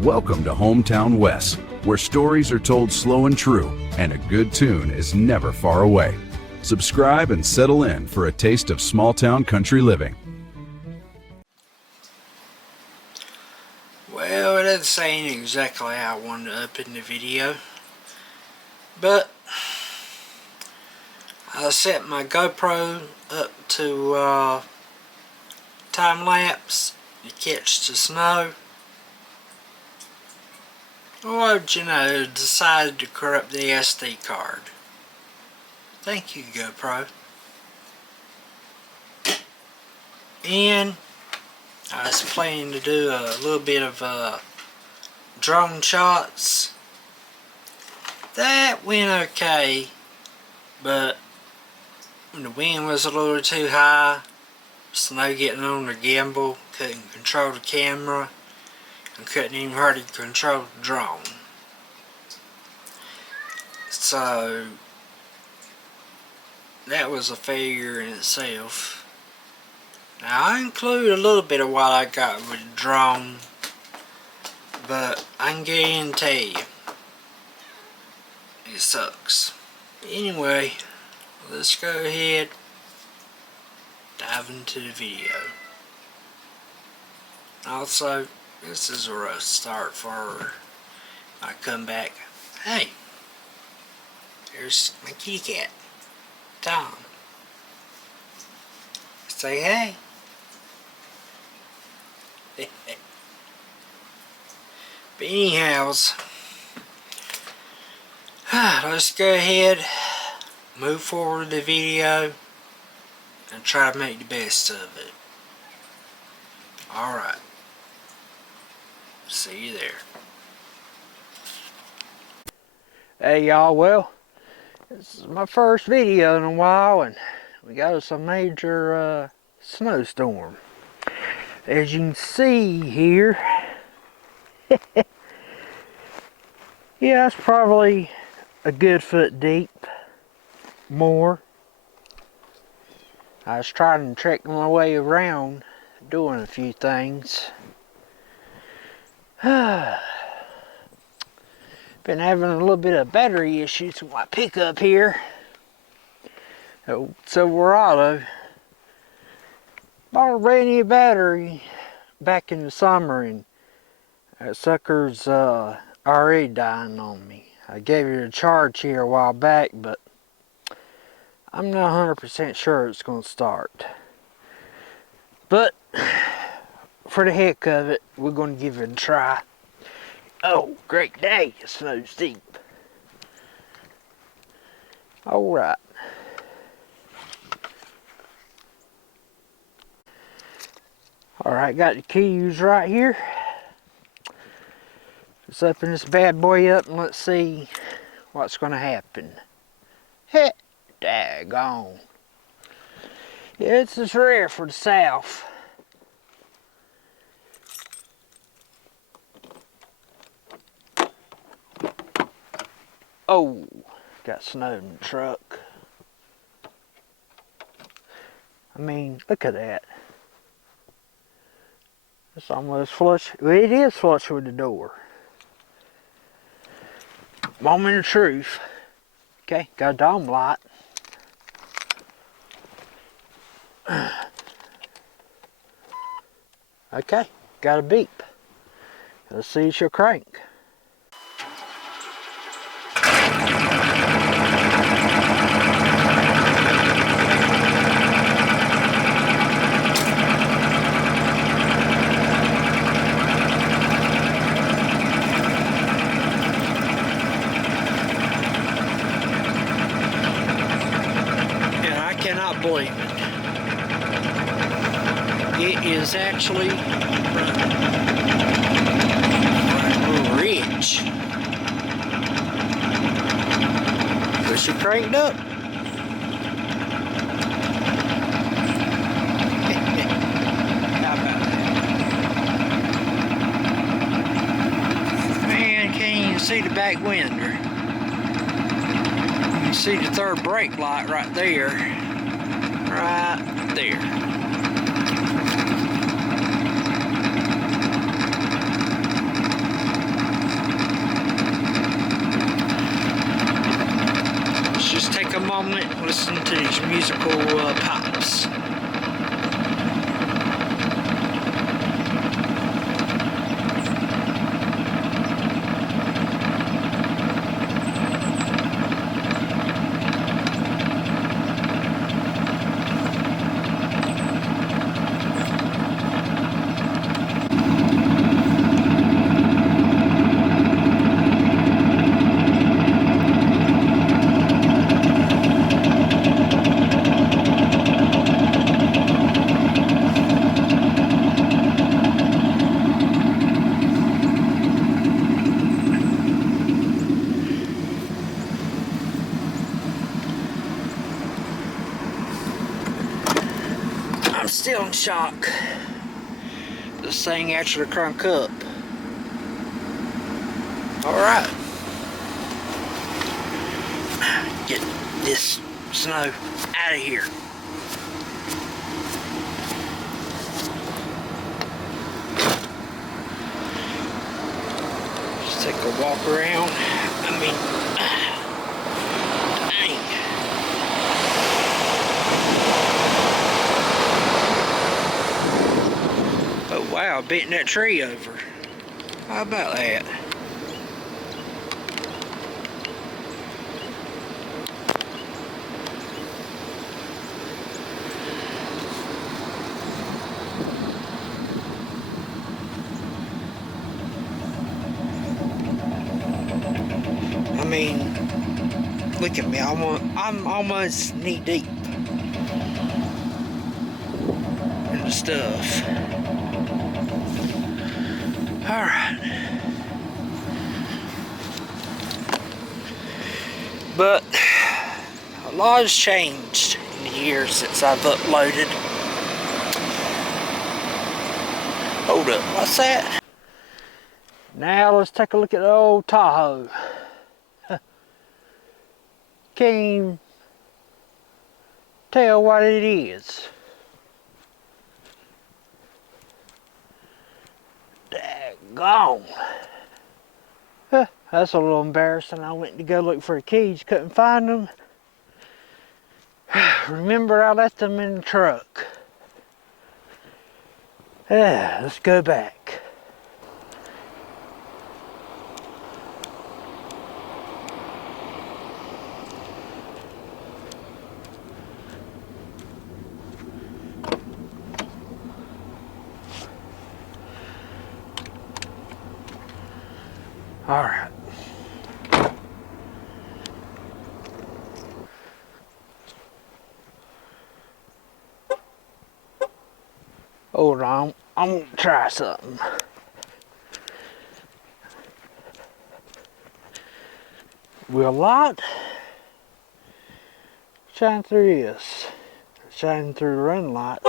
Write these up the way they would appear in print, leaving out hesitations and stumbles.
Welcome to Hometown Wes, where stories are told slow and true, and a good tune is never far away. Subscribe and settle in for a taste of small-town country living. Well, this ain't exactly how I wanted to open the video, but I set my GoPro up to time-lapse to catch the snow. Or, you know, decided to corrupt the SD card. Thank you, GoPro. And I was planning to do a little bit of drone shots. That went okay, but when the wind was a little too high, snow getting on the gimbal, couldn't control the camera, and couldn't even hardly control the drone. So that was a failure in itself. Now I include a little bit of what I got with the drone, but I can guarantee you it sucks. Anyway, let's go ahead, dive into the video. Also, this is a rough start for I come back. Hey, there's my kitty cat, Tom. Say hey. But anyhows, let's go ahead, move forward the video, and try to make the best of it. Alright. See you there. Hey y'all, well, this is my first video in a while, and we got us a major snowstorm. As you can see here, yeah, it's probably a good foot deep, more. I was trying to trick my way around doing a few things. Been having a little bit of battery issues with my pickup here. Silverado. Bought a brand new battery back in the summer, and that sucker's already dying on me. I gave it a charge here a while back, but I'm not 100% sure it's going to start. But for the heck of it, we're going to give it a try. Oh, great day, it snows deep. Alright. Alright, got the keys right here. Let's open this bad boy up and let's see what's going to happen. Heh, daggone. Yeah, it's just rare for the South. Oh, got snow in the truck. I mean, look at that. It's almost flush. Well, it is flush with the door. Moment of truth. Okay, got a dome light. Okay, got a beep. Let's see if she'll crank. Cannot believe it. It is actually rich. Push it cranked up. How about that? Man, can't even see the back window. You can see the third brake light right there. Right there. moment and listen to these musical pops. I'm still in shock. This thing actually crunk up. Alright. Get this snow out of here. Just take a walk around. I mean, dang. Oh wow, bent that tree over. How about that? I mean, look at me, I'm almost knee deep in the stuff. Alright. But a lot has changed in the years since I've uploaded. Hold up, what's that? Now let's take a look at the old Tahoe. Can't even tell what it is. Daggone. That's a little embarrassing. I went to go look for the keys, couldn't find them. Remember, I left them in the truck. Let's go back. All right. Hold on, I'm gonna try something. Will light shine through this? Shine through the run lights.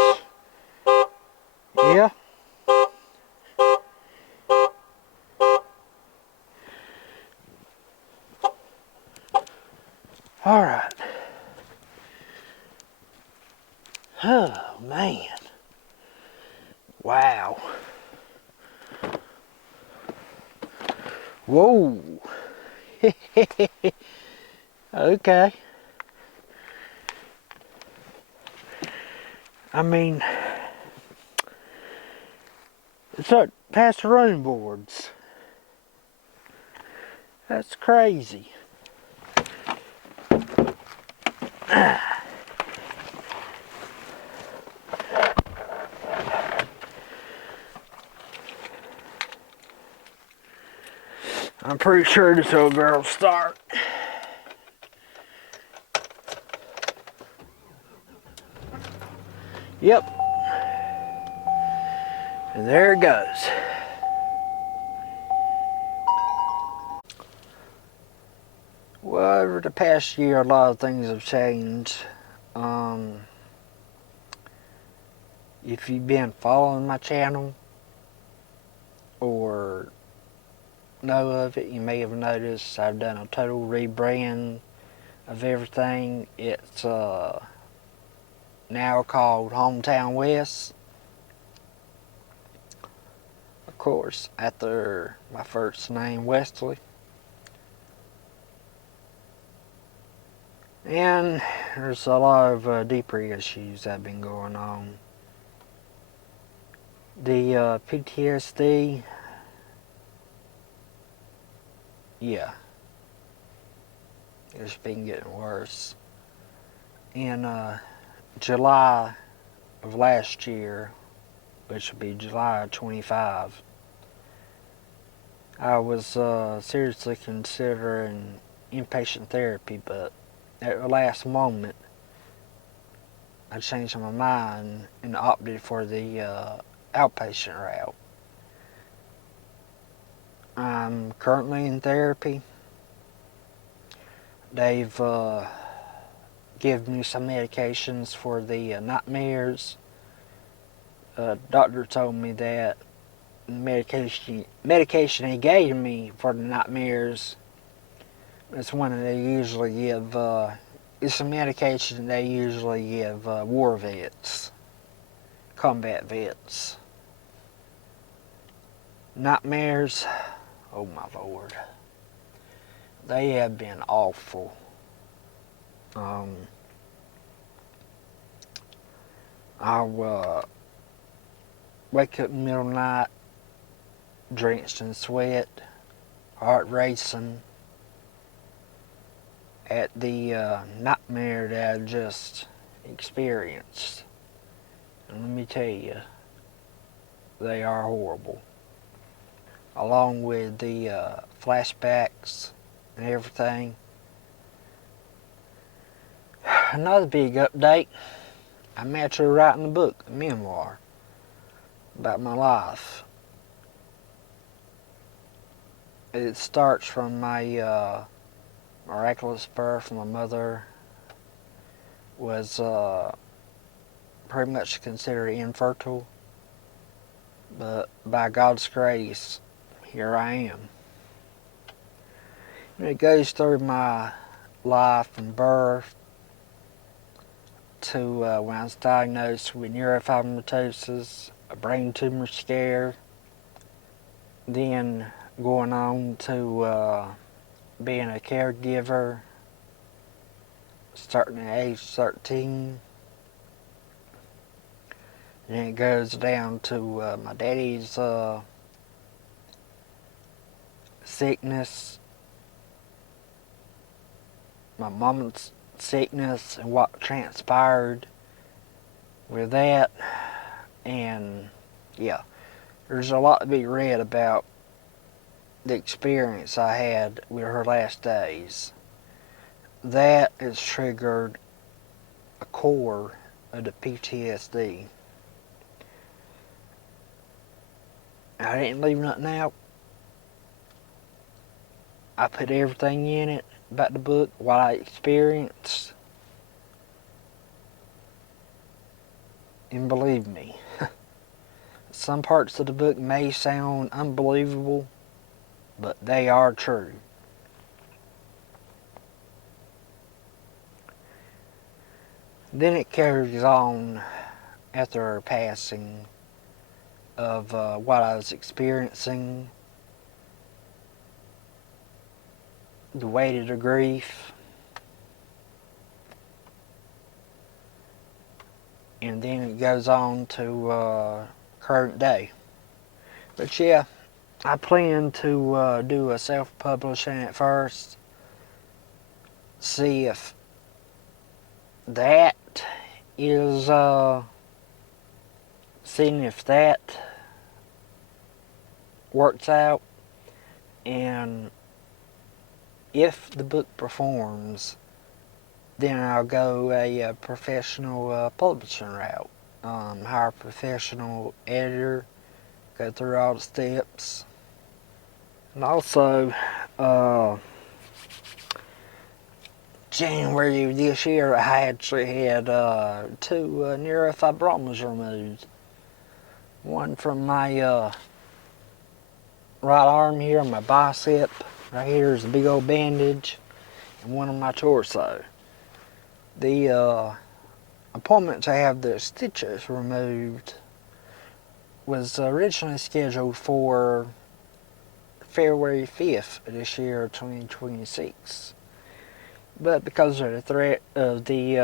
Yeah. All right. Oh man. Wow. Whoa. Okay. I mean, it's up past the running boards. That's crazy. I'm pretty sure this old girl will start. Yep. And there it goes. Well, over the past year, a lot of things have changed. If you've been following my channel or know of it, you may have noticed I've done a total rebrand of everything. It's now called Hometown West. Of course, after my first name, Wesley. And there's a lot of deeper issues that have been going on. The PTSD, yeah, it's been getting worse. In July of last year, which would be July of 25, I was seriously considering inpatient therapy, but at the last moment, I changed my mind and opted for the outpatient route. I'm currently in therapy. They've given me some medications for the nightmares. Doctor told me that medication he gave me for the nightmares is one that they usually give. It's a medication they usually give war vets, combat vets. Nightmares, oh my lord, they have been awful. I'll wake up in the middle of the night, drenched in sweat, heart racing, at the nightmare that I just experienced. And let me tell you, they are horrible. Along with the flashbacks and everything. Another big update, I'm actually writing a book, a memoir, about my life. It starts from my miraculous birth. My mother was pretty much considered infertile, but by God's grace, here I am. And it goes through my life from birth to when I was diagnosed with neurofibromatosis, a brain tumor scare, then going on to being a caregiver, starting at age 13. And it goes down to my daddy's sickness, my mom's sickness, and what transpired with that. And yeah, there's a lot to be read about the experience I had with her last days. That has triggered a core of the PTSD. I didn't leave nothing out. I put everything in it about the book, what I experienced. And believe me, some parts of the book may sound unbelievable, but they are true. Then it carries on after her passing of what I was experiencing, the weight of the grief, and then it goes on to current day. But yeah, I plan to do a self-publishing at first, see if that is, seeing if that works out, and if the book performs, then I'll go a professional publishing route. Hire a professional editor, go through all the steps. And also, January of this year, I actually had 2 neurofibromas removed. One from my right arm here, my bicep. Right here is a big old bandage, and one on my torso. The appointment to have the stitches removed was originally scheduled for February 5th of this year, 2026. But because of the threat of the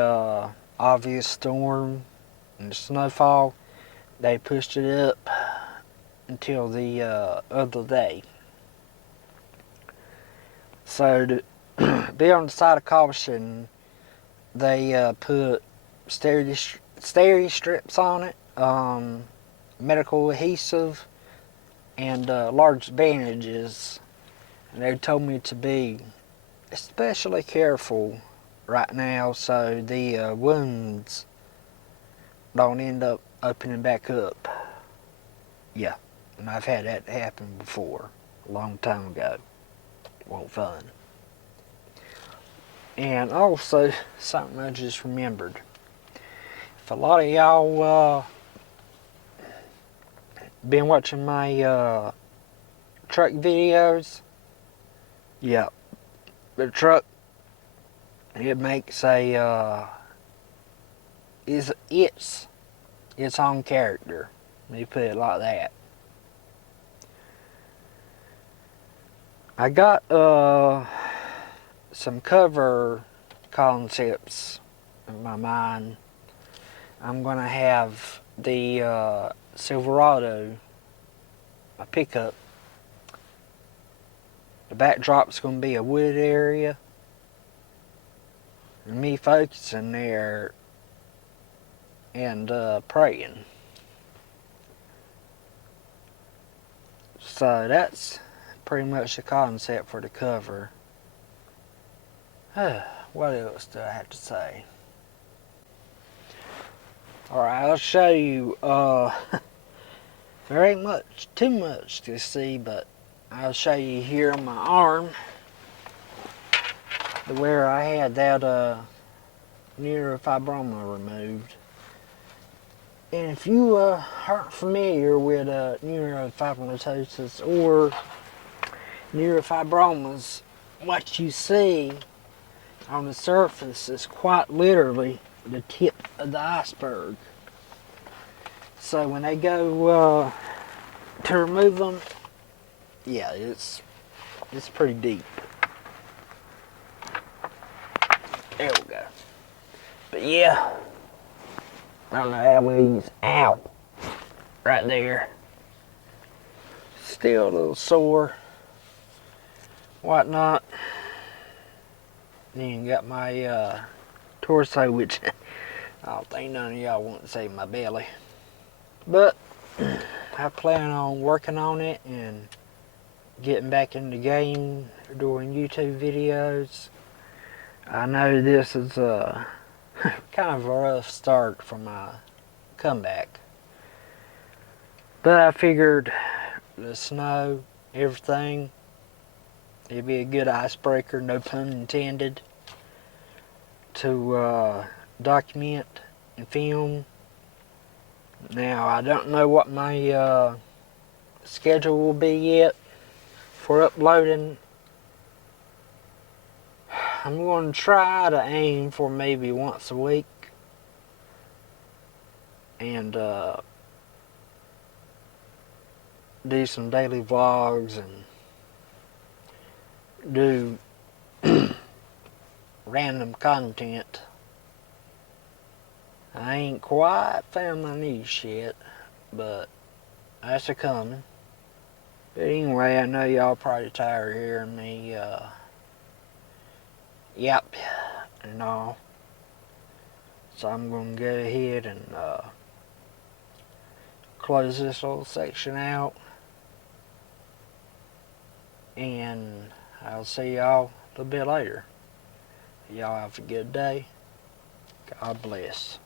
obvious storm and the snowfall, they pushed it up until the other day. So to be on the side of caution, they put steri strips on it, medical adhesive, and large bandages. And they told me to be especially careful right now so the wounds don't end up opening back up. Yeah, and I've had that happen before, a long time ago. Wasn't fun. And also, something I just remembered. If a lot of y'all been watching my truck videos, yeah, the truck, it makes a is its own character. Let me put it like that. I got some cover concepts in my mind. I'm gonna have the Silverado, a pickup. The backdrop's gonna be a wooded area, and me focusing there and praying. So that's pretty much the concept for the cover. What else do I have to say? Alright, I'll show you, there ain't too much to see, but I'll show you here on my arm where I had that neurofibroma removed. And if you aren't familiar with neurofibromatosis or neurofibromas, what you see on the surface is quite literally the tip of the iceberg. So when they go to remove them, yeah, it's pretty deep. There we go. But yeah, I don't know how we out right there. Still a little sore, whatnot. Then got my torso, which I don't think none of y'all want to see my belly. But I plan on working on it and getting back in the game, doing YouTube videos. I know this is kind of a rough start for my comeback. But I figured the snow, everything, it'd be a good icebreaker, no pun intended, to document and film. Now, I don't know what my schedule will be yet for uploading. I'm going to try to aim for maybe once a week and do some daily vlogs and do random content. I ain't quite found my niche yet, but that's a coming. But anyway, I know y'all probably tired of hearing me yap and all. So I'm gonna go ahead and close this little section out. And I'll see y'all a little bit later. Y'all have a good day. God bless.